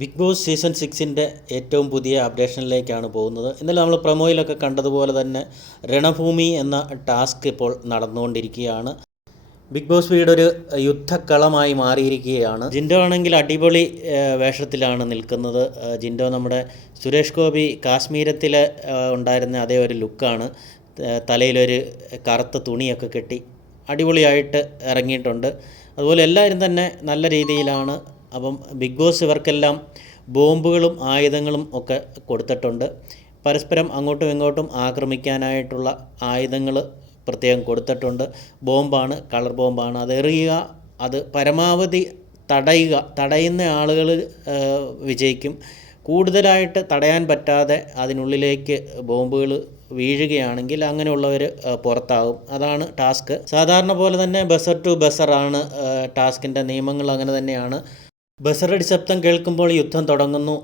Big boss season സിക്സിന്റെ ഏറ്റവും പുതിയ അപ്ഡേഷനിലേക്കാണ് പോകുന്നത്. ഇന്നലെ നമ്മൾ പ്രൊമോയിലൊക്കെ കണ്ടതുപോലെ തന്നെ രണഭൂമി എന്ന ടാസ്ക് ഇപ്പോൾ നടന്നുകൊണ്ടിരിക്കുകയാണ്. ബിഗ് ബോസ് വീട് ഒരു യുദ്ധക്കളമായി മാറിയിരിക്കുകയാണ്. ജിൻഡോ ആണെങ്കിൽ അടിപൊളി വേഷത്തിലാണ് നിൽക്കുന്നത്. ജിൻഡോ നമ്മുടെ സുരേഷ് ഗോപി കാശ്മീരത്തിൽ ഉണ്ടായിരുന്ന അതേ ഒരു ലുക്കാണ്. തലയിലൊരു കറുത്ത തുണിയൊക്കെ കെട്ടി അടിപൊളിയായിട്ട് ഇറങ്ങിയിട്ടുണ്ട്. അതുപോലെ എല്ലാവരും തന്നെ നല്ല രീതിയിലാണ് അപ്പം ബിഗ് ബോസ് ഇവർക്കെല്ലാം ബോംബുകളും ആയുധങ്ങളും ഒക്കെ കൊടുത്തിട്ടുണ്ട്. പരസ്പരം അങ്ങോട്ടും ഇങ്ങോട്ടും ആക്രമിക്കാനായിട്ടുള്ള ആയുധങ്ങൾ പ്രത്യേകം കൊടുത്തിട്ടുണ്ട്. ബോംബാണ് കളർ ബോംബാണ്. അത് എറിയുക അത് പരമാവധി തടയുക തടയുന്ന ആളുകൾ വിജയിക്കും. കൂടുതലായിട്ട് തടയാൻ പറ്റാതെ അതിനുള്ളിലേക്ക് ബോംബുകൾ വീഴുകയാണെങ്കിൽ അങ്ങനെയുള്ളവർ പുറത്താകും അതാണ് ടാസ്ക്. സാധാരണ പോലെ തന്നെ ബസർ ടു ബസറാണ് ടാസ്കിന്റെ നിയമങ്ങൾ അങ്ങനെ തന്നെയാണ്. ബസറടി ശബ്ദം കേൾക്കുമ്പോൾ യുദ്ധം തുടങ്ങുന്നു.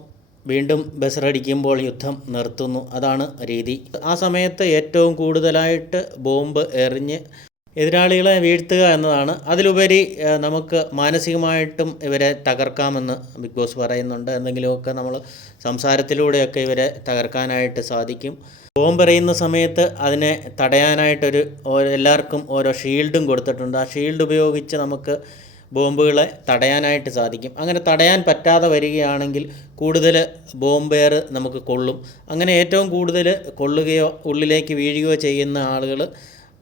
വീണ്ടും ബസറടിക്കുമ്പോൾ യുദ്ധം നിർത്തുന്നു. അതാണ് രീതി. ആ സമയത്ത് ഏറ്റവും കൂടുതലായിട്ട് ബോംബ് എറിഞ്ഞ് എതിരാളികളെ വീഴ്ത്തുക എന്നതാണ്. അതിലുപരി നമുക്ക് മാനസികമായിട്ടും ഇവരെ തകർക്കാമെന്ന് ബിഗ് ബോസ് പറയുന്നുണ്ട്. എന്തെങ്കിലുമൊക്കെ നമ്മൾ സംസാരത്തിലൂടെയൊക്കെ ഇവരെ തകർക്കാനായിട്ട് സാധിക്കും. ബോംബ് എറിയുന്ന സമയത്ത് അതിനെ തടയാനായിട്ടൊരു എല്ലാവർക്കും ഓരോ ഷീൽഡും കൊടുത്തിട്ടുണ്ട്. ആ ഷീൽഡ് ഉപയോഗിച്ച് നമുക്ക് ബോംബുകളെ തടയാനായിട്ട് സാധിക്കും. അങ്ങനെ തടയാൻ പറ്റാതെ വരികയാണെങ്കിൽ കൂടുതൽ ബോംബേർ നമുക്ക് കൊള്ളും. അങ്ങനെ ഏറ്റവും കൂടുതൽ കൊള്ളുകയോ ഉള്ളിലേക്ക് വീഴുകയോ ചെയ്യുന്ന ആളുകൾ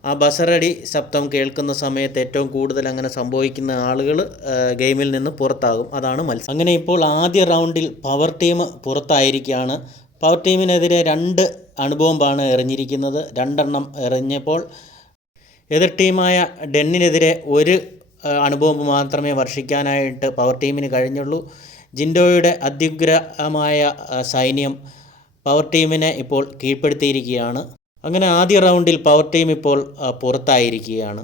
ആ ബസറടി ശബ്ദം കേൾക്കുന്ന സമയത്ത് ഏറ്റവും കൂടുതൽ അങ്ങനെ സംഭവിക്കുന്ന ആളുകൾ ഗെയിമിൽ നിന്ന് പുറത്താകും. അതാണ് മത്സരം അങ്ങനെ ഇപ്പോൾ ആദ്യ റൗണ്ടിൽ പവർ ടീം പുറത്തായിരിക്കുകയാണ്. പവർ ടീമിനെതിരെ രണ്ട് അണുബോംബാണ് എറിഞ്ഞിരിക്കുന്നത്. രണ്ടെണ്ണം എറിഞ്ഞപ്പോൾ എതിർ ടീമായ ഡെന്നിനെതിരെ ഒരു അണുബോംബ് മാത്രമേ വർഷിക്കാനായിട്ട് പവർ ടീമിന് കഴിഞ്ഞുള്ളൂ. ജിൻഡോയുടെ അത്യുഗ്രമായ സൈന്യം പവർ ടീമിനെ ഇപ്പോൾ കീഴ്പ്പെടുത്തിയിരിക്കുകയാണ്. അങ്ങനെ ആദ്യ റൗണ്ടിൽ പവർ ടീം ഇപ്പോൾ പുറത്തായിരിക്കുകയാണ്.